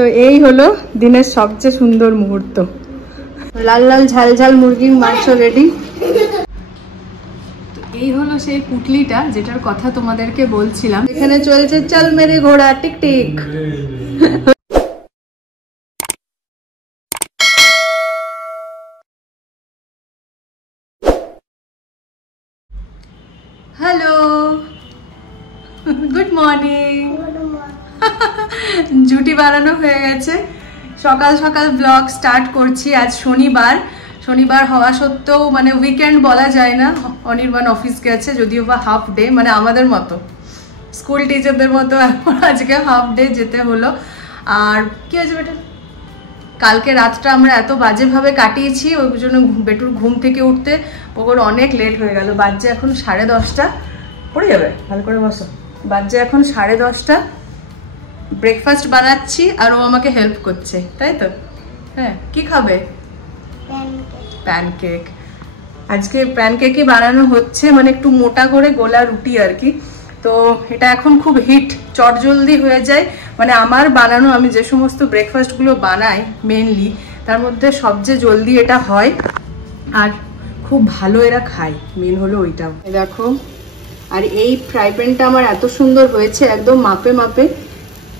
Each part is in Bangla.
তো এই হলো দিনের সবচেয়ে সুন্দর মুহূর্ত। লাল লাল ঝাল ঝাল মুরগির মাংস রেডি। তো এই হলো সেই পুটলিটা যেটার কথা তোমাদেরকে বলছিলাম। এখানে চলছে চল মেরে ঘোড়া tick tick. Hello, good morning. জুটি বানানো হয়ে গেছে, সকাল সকাল ব্লগ স্টার্ট করছি। আজ শনিবার, শনিবার হওয়া সত্ত্বেও মানে উইকেন্ড বলা যায় না। অনির্বাণ অফিস গেছে, যদিও বা হাফ ডে, মানে আমাদের মতো স্কুল টিচারদের মতো এখন আজকে হাফ ডে যেতে হলো। আর কি হয়েছে বেটা, কালকে রাতটা আমরা এত বাজেভাবে কাটিয়েছি, ওই জন্য বেটুর ঘুম থেকে উঠতে ওর অনেক লেট হয়ে গেল। বাজছে এখন 10:30, পড়ে যাবে, ভালো করে বসো। বাজছে এখন 10:30, ব্রেকফাস্ট বানাচ্ছি আর ও আমাকে হেল্প করছে, তাই তো? হ্যাঁ, কি খাবে? প্যানকেক। আজকে প্যানকেকই বানানো হচ্ছে, মানে একটু মোটা করে গোলা রুটি আর কি। তো এটা এখন খুব হিট, চটজলদি হয়ে যায়। মানে আমার বানানো, আমি যে সমস্ত ব্রেকফাস্টগুলো বানাই মেনলি, তার মধ্যে সবচেয়ে জলদি এটা হয় আর খুব ভালো এরা খায়, মেন হলো ওইটাও। দেখো, আর এই ফ্রাই প্যানটা আমার এত সুন্দর হয়েছে, একদম মাপে মাপে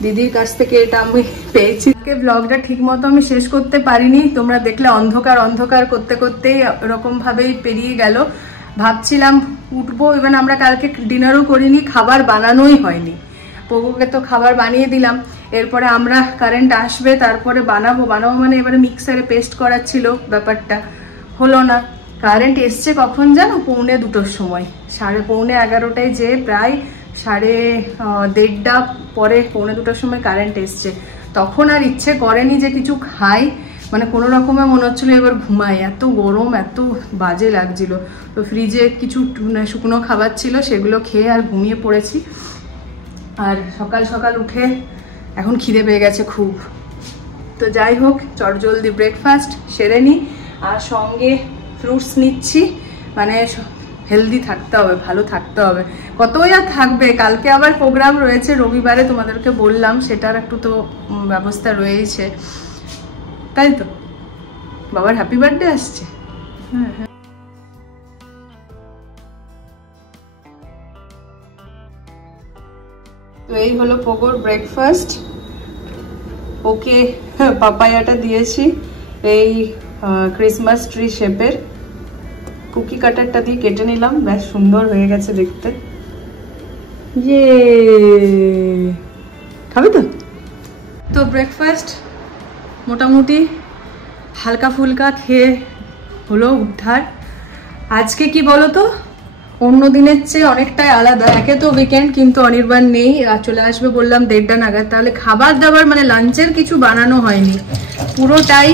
দিদির কাছ থেকে এটা আমি পেয়েছি। ব্লগটা ঠিক মতো আমি শেষ করতে পারিনি, তোমরা দেখলে অন্ধকার অন্ধকার করতে করতেই এরকম ভাবেই পেরিয়ে গেল। ভাবছিলাম উঠবো, ইভেন আমরা কালকে ডিনারও করিনি, খাবার বানানোই হয়নি। পগুকে তো খাবার বানিয়ে দিলাম, এরপরে আমরা কারেন্ট আসবে তারপরে বানাবো মানে এবারে মিক্সারে পেস্ট করার ছিল, ব্যাপারটা হলো না। কারেন্ট এসছে কখন জানো? 11:45 সময়, 11:30 যে প্রায় 1:30 পরে 11:45 সময় কারেন্ট এসছে। তখন আর ইচ্ছে করেনি যে কিছু খাই, মানে কোনো রকমে মনে হচ্ছিলো এবার ঘুমাই, এত গরম, এত বাজে লাগছিল। তো ফ্রিজে কিছু শুকনো খাবার ছিল, সেগুলো খেয়ে আর ঘুমিয়ে পড়েছি। আর সকাল সকাল উঠে এখন খিদে পেয়ে গেছে খুব। তো যাই হোক, চটজলদি ব্রেকফাস্ট সেরে নিই, আর সঙ্গে ফ্রুটস নিচ্ছি, মানে হেলদি থাকতে হবে, ভালো থাকতে হবে। কতই আর থাকবে, কালকে আবার প্রোগ্রাম রয়েছে রবিবারে, তোমাদেরকে বললাম, সেটার একটু তো ব্যবস্থা রয়েছে, তাই তো? বাবার হ্যাপি বার্থডে আসছে। হ্যাঁ হ্যাঁ, তো এই হলো পোগোর ব্রেকফাস্ট। ওকে পাপায়াটা দিয়েছি, এই ক্রিসমাস ট্রি শেপের। কুকি কাটারটা দিয়ে কেটে নিলাম, বেশ সুন্দর হয়ে গেছে দেখতে। ইয়ে, খাবে তো? তো ব্রেকফাস্ট মোটামুটি হালকা ফুলকা খেয়ে হলো উদ্ধার। আজকে কি বলো তো, অন্য দিনের চেয়ে অনেকটাই আলাদা। একে তো উইকেন্ড, কিন্তু অনির্বাণ নেই, চলে আসবে বললাম 1:30 নাগাদ। তাহলে খাবার দাবার মানে লাঞ্চের কিছু বানানো হয়নি, পুরোটাই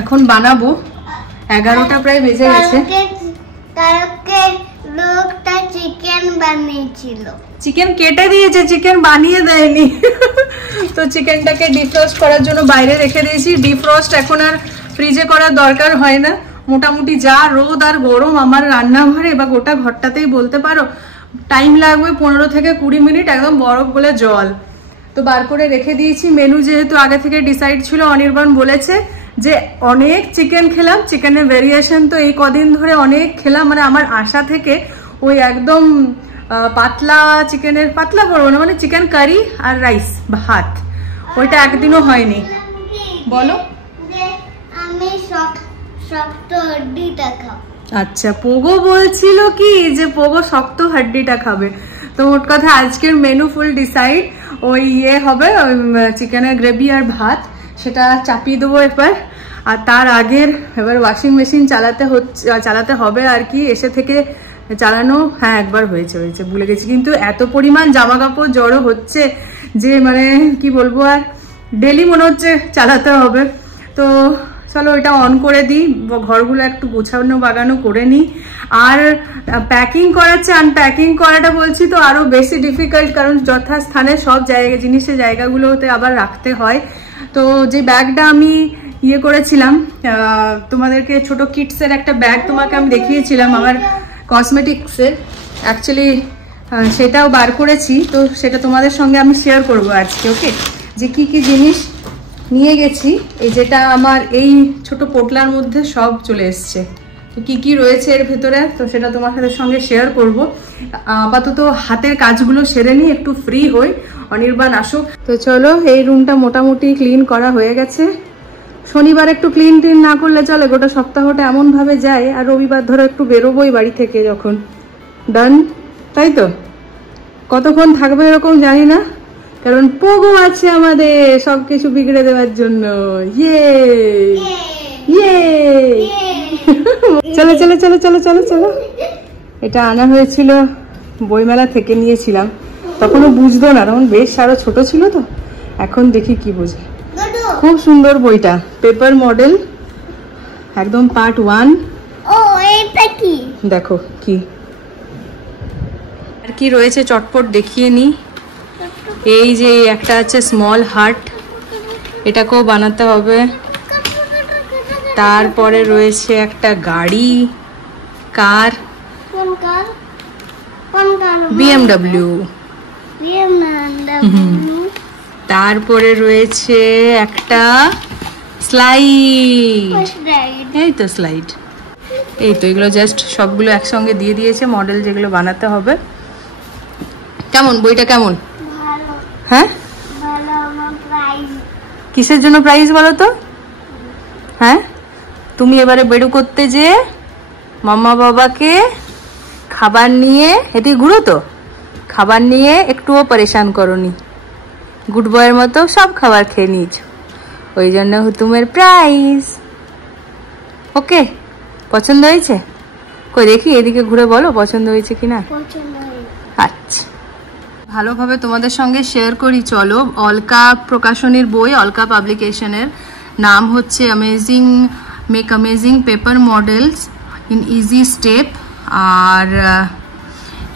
এখন বানাবো। 11টা প্রায় বেজে গেছে। লোকটা চিকেন বানিয়েছিল, চিকেন কেটে দিয়েছে, চিকেন বানিয়ে দেয়নি। তো চিকেনটাকে ডিফ্রস্ট করার জন্য বাইরে রেখে দিয়েছি। ডিফ্রস্ট এখন আর ফ্রিজে করার দরকার হয় না। মোটামুটি যা রোদ আর গরম আমার রান্নাঘরে বা গোটা ঘরটাতেই বলতে পারো, টাইম লাগবে 15 থেকে 20 মিনিট, একদম বরফ বলে জল। তো বার করে রেখে দিয়েছি। মেনু যেহেতু আগে থেকে ডিসাইড ছিল, অনির্বাণ বলেছে যে অনেক চিকেন খেলাম, চিকেনের ভেরিয়েশন তো এই কদিন ধরে অনেক খেলাম, মানে আমার আশা থেকে ওই একদম পাতলা চিকেনের, পাতলা বলবো না, মানে চিকেন কারি আর রাইস ভাত, ওইটা একদিনও হয়নি। বলো, আমি শক্ত হাড্ডিটা খাবো। আচ্ছা, পোগো বলছিল কি যে পোগো শক্ত হাড্ডিটা খাবে। তো মোট কথা আজকের মেনু ফুল ডিসাইড, ওই হবে চিকেনের গ্রেভি আর ভাত, সেটা চাপিয়ে দেবো এবার। আর তার আগের এবার ওয়াশিং মেশিন চালাতে হবে আর কি, এসে থেকে চালানো, হ্যাঁ একবার হয়েছে ভুলে গেছি। কিন্তু এত পরিমাণ জামা কাপড় জড়ো হচ্ছে যে মানে কি বলবো, আর ডেলি মনে হচ্ছে চালাতে হবে। তো চলো ওইটা অন করে দিই, ঘরগুলো একটু গোছানো বাগানো করে নিই। আর প্যাকিং করাচ্ছে, আনপ্যাকিং করাটা বলছি তো আরও বেশি ডিফিকাল্ট, কারণ যথাস্থানে সব জিনিসের জায়গাগুলোতে আবার রাখতে হয়। তো যে ব্যাগটা আমি ইয়ে করেছিলাম, তোমাদেরকে ছোট কিটসের একটা ব্যাগ তোমাকে আমি দেখিয়েছিলাম আমার কসমেটিক্সের, অ্যাকচুয়ালি সেটাও বার করেছি, তো সেটা তোমাদের সঙ্গে আমি শেয়ার করবো আজকে। ওকে, যে কি কি জিনিস নিয়ে গেছি। এই যেটা আমার এই ছোট পোটলার মধ্যে সব চলে এসছে। তো কি কি রয়েছে এর ভেতরে তো সেটা তোমাদের সঙ্গে শেয়ার করব। আপাতত হাতের কাজগুলো সেরে নিই, একটু ফ্রি হই, অনির্বাণ আসুক। তো চলো, এই রুমটা মোটামুটি ক্লিন করা হয়ে গেছে। শনিবার একটু ক্লিন না করলে চলে, গোটা সপ্তাহটা এমনভাবে যায়। আর রবিবার ধরো একটু বেরোবোই বাড়ি থেকে, যখন ডান, তাই তো। কতক্ষণ থাকবে এরকম জানি না, কারণ পোগো আছে আমাদের সবকিছু বিগড়ে দেওয়ার জন্য। ইয়ে ইয়ে চলো চলো চলো চলো চলো চলো। এটা আনা হয়েছিল বইমেলা থেকে, নিয়েছিলাম, তখনও বুঝতো না, তখন বেশ আরো ছোট ছিল। তো এখন দেখি কি বোঝে। খুব সুন্দর বইটা, পেপার মডেল, একদম পার্ট 1। ও এটা কি দেখো কি আর কি রয়েছে চটপট দেখিয়ে নি। এই যে একটা আছে স্মল হার্ট, এটাকেও বানাতে হবে। তারপরে রয়েছে একটা গাড়ি, কার, কোন কার? কোন কার? BMW। BMW। তারপরে রয়েছে একটা স্লাইড, এই তো স্লাইড। এই তো এগুলো জাস্ট সবগুলো একসঙ্গে দিয়ে দিয়েছে, মডেল যেগুলো বানাতে হবে। কেমন বইটা, কেমন? ভালো হ্যাঁ, ভালো। আমার প্রাইজ কিসের জন্য প্রাইজ বলো তো? হ্যাঁ, তুমি এবারে বেড়ু করতে যে মাম্মা বাবাকে খাবার নিয়ে, এটি ঘুরো তো, খাবার নিয়ে একটুও পরেশান করনি, গুড বয়ের মতো সব খাবার খেয়ে নিয়েছ, ওই জন্য হুতুমের প্রাইজ। ওকে, পছন্দ হয়েছে? কই দেখি, এদিকে ঘুরে বলো পছন্দ হয়েছে কিনা। পছন্দ হয়েছে। আচ্ছা, ভালোভাবে তোমাদের সঙ্গে শেয়ার করি। চলো, অলকা প্রকাশনীর বই, অলকা পাবলিকেশনের, নাম হচ্ছে make amazing paper models in easy step. আর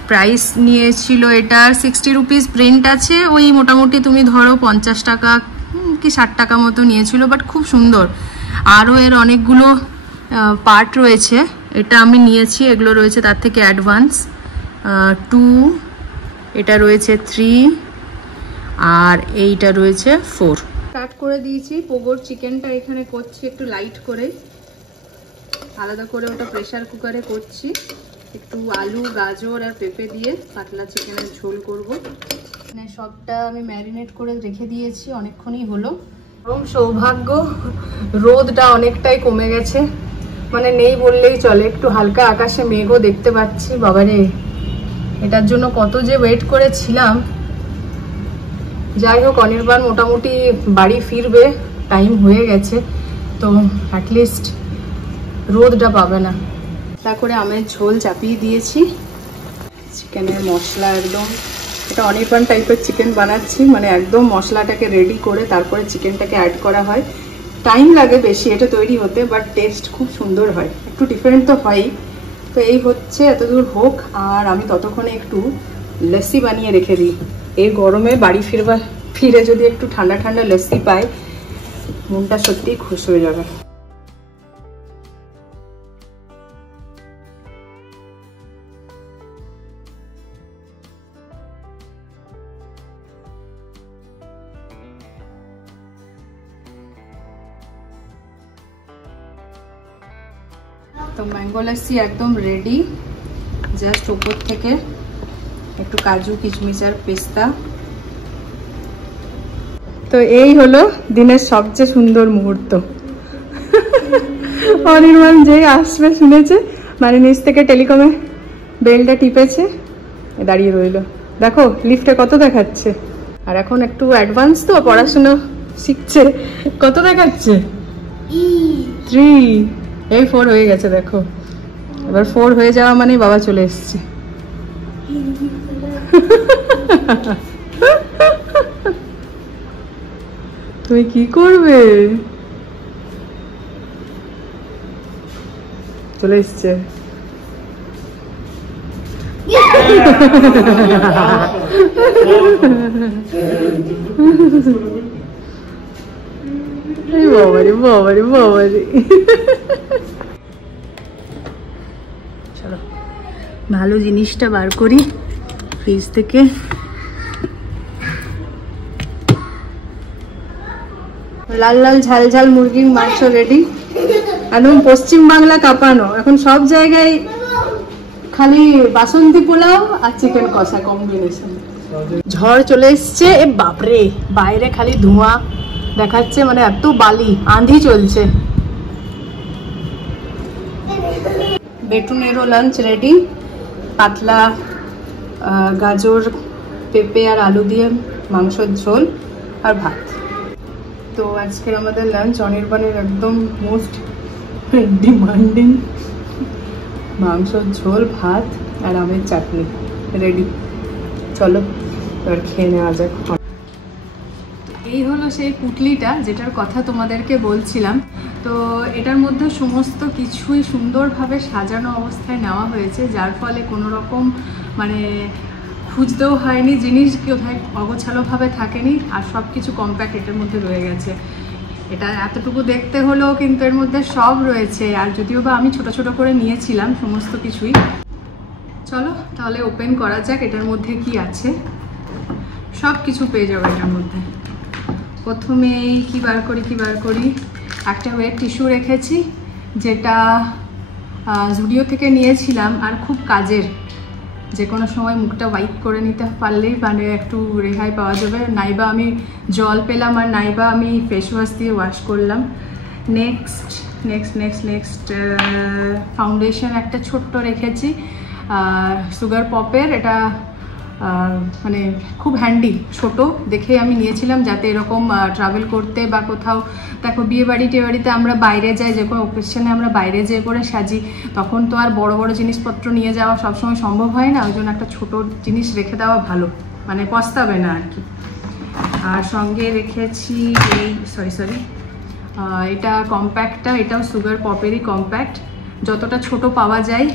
প্রাইস নিয়েছিল এটার 60 রুপিস, প্রিন্ট আছে ওই মোটামুটি তুমি ধরো 50 টাকা কি 60 টাকা মতো নিয়েছিল, বাট খুব সুন্দর। আরও এর অনেকগুলো পার্ট রয়েছে, এটা আমি নিয়েছি, এগুলো রয়েছে তার থেকে অ্যাডভান্স 2, এটা রয়েছে 3, আর এইটা রয়েছে 4। স্টার্ট করে দিয়েছি। পোগোর চিকেনটা এখানে করছি একটু লাইট করে, আলাদা করে ওটা প্রেসার কুকারে করছি। একটু আলু, গাজর আর পেঁপে দিয়ে পাতলা চিকেনের ঝোল করব। মানে সবটা আমি ম্যারিনেট করে রেখে দিয়েছি, অনেকক্ষণই হলো। গরম সৌভাগ্য, রোদটা অনেকটাই কমে গেছে, মানে নেই বললেই চলে। একটু হালকা আকাশে মেঘও দেখতে পাচ্ছি। বাবারে, এটার জন্য কত যে ওয়েট করেছিলাম। যাই হোক, অনির্বাণ মোটামুটি বাড়ি ফিরবে, টাইম হয়ে গেছে, তো অ্যাটলিস্ট রোদটা পাবে না। তা করে আমের ঝোল চাপিয়ে দিয়েছি। চিকেনের মশলা একদম, এটা অনির্বাণ টাইপের চিকেন বানাচ্ছি, মানে একদম মশলাটাকে রেডি করে তারপরে চিকেনটাকে অ্যাড করা হয়। টাইম লাগে বেশি এটা তৈরি হতে, বাট টেস্ট খুব সুন্দর হয়, একটু ডিফারেন্ট তো হয়ই। তো এই হচ্ছে, এতদূর হোক, আর আমি ততক্ষণে একটু লস্যি বানিয়ে রেখে দিই। এই গরমে বাড়ি ফিরে যদি একটু ঠান্ডা ঠান্ডা লস্যি পাই, মনটা সত্যিই খুশ হয়ে যাবে। তো ম্যাঙ্গো লস্যি একদম রেডি, জাস্ট উপর থেকে একটু কাজু, কিশমিশ আর পেস্তা। তো এই হলো দিনের সবচেয়ে সুন্দর মুহূর্ত। অনির্বাণ যেই আসবে শুনেছে, মানে নিচ থেকে টেলিকমে বেলটা টিপেছে, দাঁড়িয়ে রইলো। দেখো লিফটে কত দেখাচ্ছে, আর এখন একটু অ্যাডভান্স তো পড়াশোনা শিখছে। কত দেখাচ্ছে? 3। এই 4 হয়ে গেছে, দেখো এবার 4 হয়ে যাওয়া মানে বাবা চলে এসছে। তুমি কি করবে? চলে এসছে। বাবারে বাবারে বাবারে। চলো ভালো জিনিসটা বার করি ফ্রিজ থেকে। লাল লাল ঝাল ঝাল মুরগির মাংস রেডি, একদম পশ্চিম বাংলা কাঁপানো। এখন সব জায়গায় খালি বাসন্তী পোলাও আর চিকেন কষা কম্বিনেশন। ঝড় চলে এসছে, এ বাপরে, বাইরে খালি ধোঁয়া দেখাচ্ছে, মানে এত বালি, আঁধি চলছে। বেটুনেরও লাঞ্চ রেডি, পাতলা গাজর পেঁপে আর আলু দিয়ে মাংসের ঝোল আর ভাত। তো আজকের আমাদের লাঞ্চ অনির্বাণের একদম মোস্ট ডিমান্ডিং মাংসের ঝোল, ভাত আর আমের চাটনি রেডি। চলো এবার খেয়ে নেওয়া যাক। এই হলো সেই পুটলিটা যেটার কথা তোমাদেরকে বলছিলাম। তো এটার মধ্যে সমস্ত কিছুই সুন্দরভাবে সাজানো অবস্থায় নেওয়া হয়েছে, যার ফলে কোনো রকম মানে খুঁজতেও হয়নি, জিনিস কোথায় অগোছালোভাবে থাকেনি, আর সব কিছু কম্প্যাক্ট এটার মধ্যে রয়ে গেছে। এটা এতটুকু দেখতে হলেও কিন্তু এর মধ্যে সব রয়েছে, আর যদিও বা আমি ছোট ছোট করে নিয়েছিলাম সমস্ত কিছুই। চলো তাহলে ওপেন করা যাক এটার মধ্যে কি আছে। সব কিছু পেয়ে যাবো এটার মধ্যে। প্রথমেই কি বার করি, একটা ওয়েট টিস্যু রেখেছি, যেটা জুডিও থেকে নিয়েছিলাম, আর খুব কাজের, যে কোনো সময় মুখটা ওয়াইপ করে নিতে পারলেই মানে একটু রেহাই পাওয়া যাবে। নাইবা আমি জল পেলাম, আর নাইবা আমি ফেস ওয়াশ দিয়ে ওয়াশ করলাম। নেক্সট ফাউন্ডেশন একটা ছোট্ট রেখেছি, সুগার পপের। এটা মানে খুব হ্যান্ডি, ছোট দেখে আমি নিয়েছিলাম, যাতে এরকম ট্রাভেল করতে বা কোথাও, দেখো বিয়ে বাড়িতে আমরা বাইরে যাই, যে কোনো অকেশনে আমরা বাইরে যেয়ে করে সাজি, তখন তো আর বড় বড় জিনিসপত্র নিয়ে যাওয়া সবসময় সম্ভব হয় না, ওই জন্য একটা ছোট জিনিস রেখে দেওয়া ভালো, মানে পস্তাবে না আর কি। আর সঙ্গে রেখেছি এই সরি এটা কম্প্যাক্টটা, এটাও সুগার পপেরই কম্প্যাক্ট, যতটা ছোট পাওয়া যায়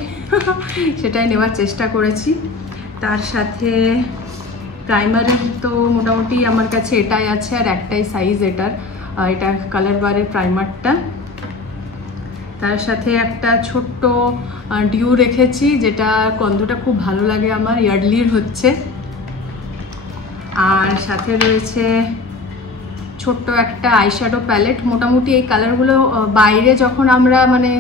সেটাই নেওয়ার চেষ্টা করেছি। তার সাথে প্রাইমারের তো মোটামুটি আমার কাছে এটাই আছে, আর একটাই সাইজ এটার, এটা কালার বারের প্রাইমারটা। তার সাথে একটা ছোট্ট ডিউ রেখেছি, যেটা গন্ধটা খুব ভালো লাগে আমার, ইয়ার্ডলির হচ্ছে। আর সাথে রয়েছে ছোট্ট একটা আইশ্যাডো প্যালেট। মোটামুটি এই কালারগুলো বাইরে যখন আমরা মানে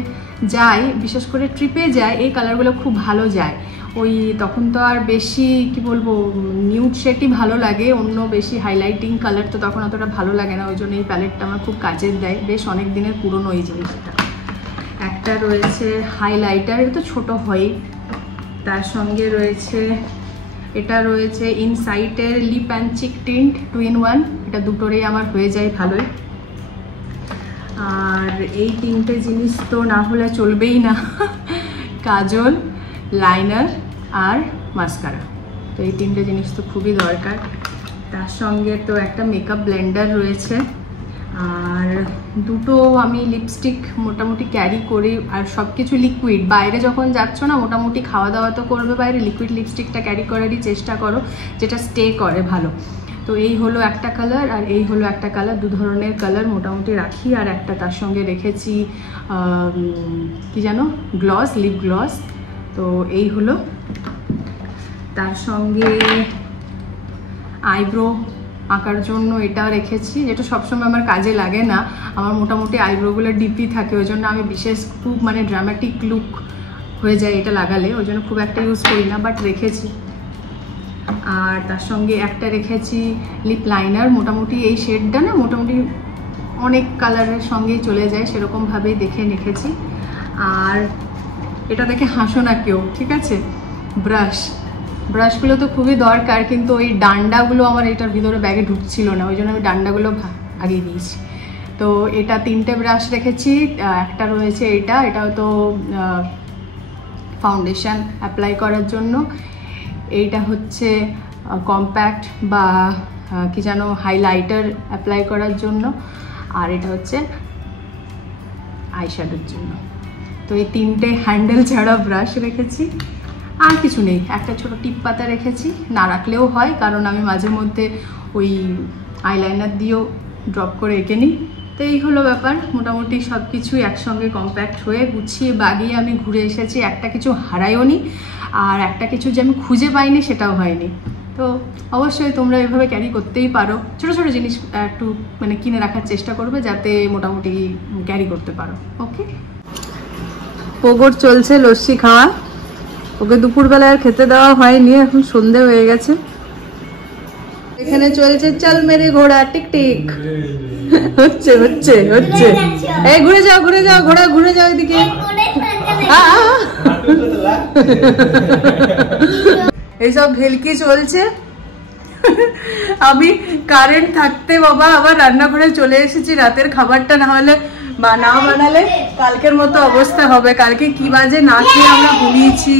যাই, বিশেষ করে ট্রিপে যাই, এই কালারগুলো খুব ভালো যায়। ওই তখন তো আর বেশি কি বলবো, নিউড শেডই ভালো লাগে, অন্য বেশি হাইলাইটিং কালার তো তখন অতটা ভালো লাগে না, ওই জন্য এই প্যালেটটা আমার খুব কাজের দেয়, বেশ অনেক দিনের পুরনো এই জিনিসটা। একটা রয়েছে হাইলাইটার, এটা তো ছোটো হয়। তার সঙ্গে রয়েছে এটা রয়েছে ইনসাইটের lip and cheek tint 2-in-1, এটা দুটোরেই আমার হয়ে যায় ভালোই। আর এই তিনটে জিনিস তো না হলে চলবেই না, কাজল, লাইনার আর মাস্কারা, তো এই তিনটে জিনিস তো খুবই দরকার। তার সঙ্গে তো একটা মেকআপ ব্লেন্ডার রয়েছে, আর দুটো আমি লিপস্টিক মোটামুটি ক্যারি করি, আর সব কিছু লিকুইড। বাইরে যখন যাচ্ছ না, মোটামুটি খাওয়া দাওয়া তো করবে বাইরে, লিকুইড লিপস্টিকটা ক্যারি করারই চেষ্টা করো, যেটা স্টে করে ভালো। তো এই হলো একটা কালার, আর এই হলো একটা কালার, দু ধরনের কালার মোটামুটি রাখি। আর একটা তার সঙ্গে রেখেছি কি জানো, গ্লস, লিপ গ্লস। তো এই হলো। তার সঙ্গে আইব্রো আঁকার জন্য এটা রেখেছি, যেটা সবসময় আমার কাজে লাগে না, আমার মোটামুটি আইব্রোগুলো ডিপি থাকে, ওই জন্য আমি বিশেষ খুব মানে ড্রামাটিক লুক হয়ে যায় এটা লাগালে, ওই জন্য খুব একটা ইউজ করি না, বাট রেখেছি। আর তার সঙ্গে একটা রেখেছি লিপ লাইনার, মোটামুটি এই শেডটা না মোটামুটি অনেক কালারের সঙ্গেই চলে যায়, সেরকমভাবেই দেখে রেখেছি। আর এটা দেখে হাসো না কেউ, ঠিক আছে। ব্রাশগুলো তো খুবই দরকার, কিন্তু ওই ডান্ডাগুলো আমার এটার ভিতরে ব্যাগে ঢুকছিল না, ওই জন্য আমি ডান্ডাগুলো ভাগিয়ে দিয়েছি। তো এটা তিনটে ব্রাশ রেখেছি। একটা রয়েছে এটাও তো ফাউন্ডেশন অ্যাপ্লাই করার জন্য। এইটা হচ্ছে কম্প্যাক্ট বা কি যেন হাইলাইটার অ্যাপ্লাই করার জন্য, আর এটা হচ্ছে আইশ্যাডোর জন্য। তো এই তিনটে হ্যান্ডেল ছাড়া ব্রাশ রেখেছি, আর কিছু নেই। একটা ছোট টিপ পাতা রেখেছি, না রাখলেও হয়, কারণ আমি মাঝে মধ্যে ওই আইলাইনার দিয়েও ড্রপ করে এঁকে নিই। তো এই হলো ব্যাপার, মোটামুটি সব কিছুই একসঙ্গে কম্প্যাক্ট হয়ে গুছিয়ে বাগিয়ে আমি ঘুরে এসেছি। একটা কিছু হারাইও নি, আর একটা কিছু যে আমি খুঁজে পাইনি সেটাও হয়নি। তো অবশ্যই তোমরা এভাবে ক্যারি করতেই পারো, ছোটো ছোটো জিনিস একটু মানে কিনে রাখার চেষ্টা করবে যাতে মোটামুটি ক্যারি করতে পারো। ওকে, পোগোর চলছে লস্যি খাওয়া, ওকে দুপুরবেলা আর খেতে দেওয়া হয়নি, এখন সন্ধে হয়ে গেছে। এখানে চলছে চল মেরে ঘোড়া টিকটিক, হচ্ছে হচ্ছে হচ্ছে, এই ঘুরে যাও ঘুরে যাও ঘোড়া, ঘুরে যাও এদিকে। এইসব ভেলকি চলছে। আমি কারেন্ট থাকতে বাবা আবার রান্নাঘরে চলে এসেছি, রাতের খাবারটা না হলে না বানালে কালকের মতো অবস্থা হবে। কালকে কি বাজে না খেয়ে আমরা ঘুমিয়েছি,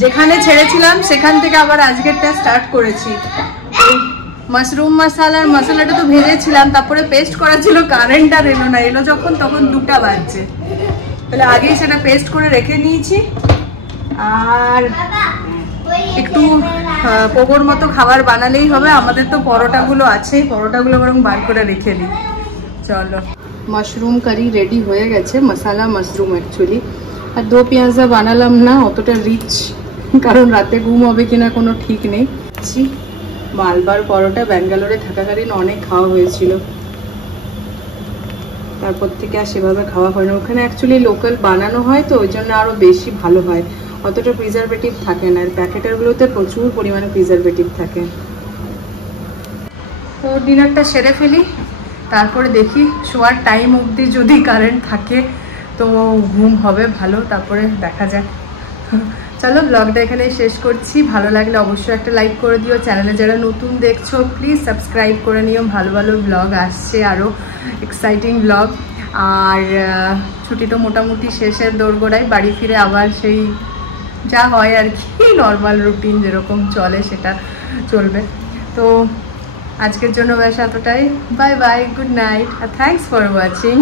যেখানে ছেড়েছিলাম সেখান থেকে আবার আজকেরটা স্টার্ট করেছি। মাশরুম মশালার মশলাটা তো ভেজেছিলাম, তারপরে পেস্ট করা ছিল, কারেন্ট আর এলো না, এলো যখন তখন 2টা বাজছে, তাহলে আগেই সেটা পেস্ট করে রেখে নিয়েছি। আর একটু পোগোর মতো খাবার বানালেই হবে, আমাদের তো পরোটাগুলো আছেই, পরোটাগুলো বরং বার করে রেখে দিই। চলো, মাশরুম কারি রেডি হয়ে গেছে, মশালা মাশরুম অ্যাকচুয়ালি। আর 2 পেঁয়াজা বানালাম না, অতটা রিচ, কারণ রাতে ঘুম হবে কিনা কোনো ঠিক নেই। মালবার পরোটা ব্যাঙ্গালোরে থাকাকালীন অনেক খাওয়া হয়েছিল, তারপর থেকে আর সেভাবে খাওয়া হয় না। ওখানে অ্যাকচুয়ালি লোকাল বানানো হয় তো ওই জন্য আরও বেশি ভালো হয়, অতটা প্রিজারভেটিভ থাকে না, আর প্যাকেটারগুলোতে প্রচুর পরিমাণে প্রিজারভেটিভ থাকে। তো ডিনারটা সেরে ফেলি, তারপরে দেখি শোয়ার টাইম অবধি যদি কারেন্ট থাকে তো ঘুম হবে ভালো, তারপরে দেখা যাক। চলো, ব্লগটা এখানে শেষ করছি। ভালো লাগলে অবশ্যই একটা লাইক করে দিও, চ্যানেলে যারা নতুন দেখছো প্লিজ সাবস্ক্রাইব করে নিও, ভালো ভালো ব্লগ আসছে, আরও এক্সাইটিং ব্লগ। আর ছুটি তো মোটামুটি শেষের দোরগোড়ায়, বাড়ি ফিরে আবার সেই যা হয় আর কি, নর্মাল রুটিন যেরকম চলে সেটা চলবে। তো আজকের জন্য ব্যাস এতটাই, বাই বাই, গুড নাইট, আর থ্যাংকস ফর ওয়াচিং।